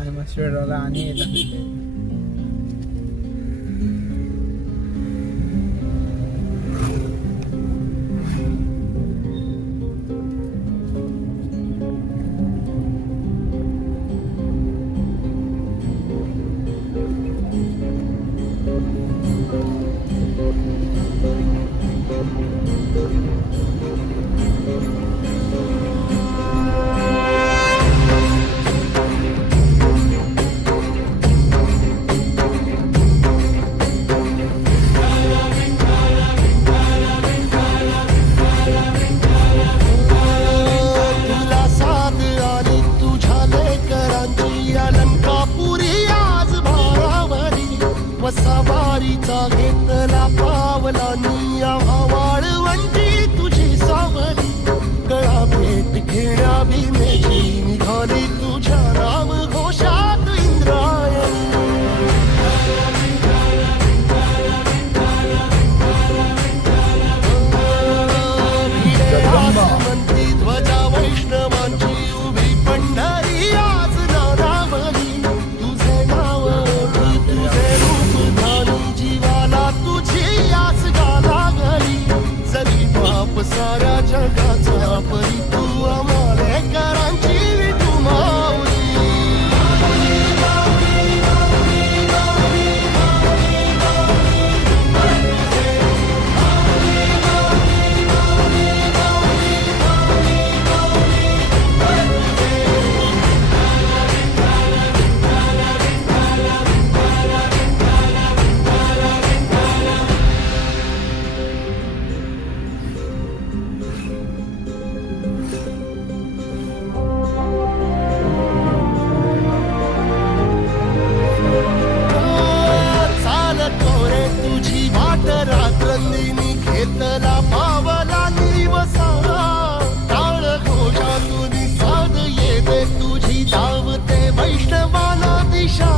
आणि मग शिरोडला आणि येतात. सवारीचा घेतला पावला निया वाळवंटी तुझी सावली गळा भेट घेण्या भीमेची निघाली तुझ्या राम घोषात इंद्रायणी आसमंती ध्वजा वैष्णवांची उभी पंढरी आज नारावली तुझे नाव तुझे जीवाला तुझी आस गाला गली जरी बाप साऱ्या जगाचा परी तू आमालेकरांची विठू माऊली रात्रंदिनी घेतला पावला निवसा टाळ घोषातून साध येते तुझी धावते वैष्णवाला दिशा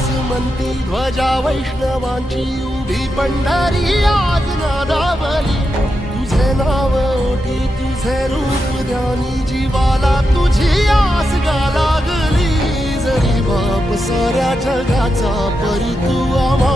ध्वजा वैष्णवांची उभी पंढरी आज नादावली तुझे नाव ओठी तुझे रूप ध्यानी जीवाला तुझी आस गा लागली जरी बाप साऱ्या जगाचा परी तू आम्हा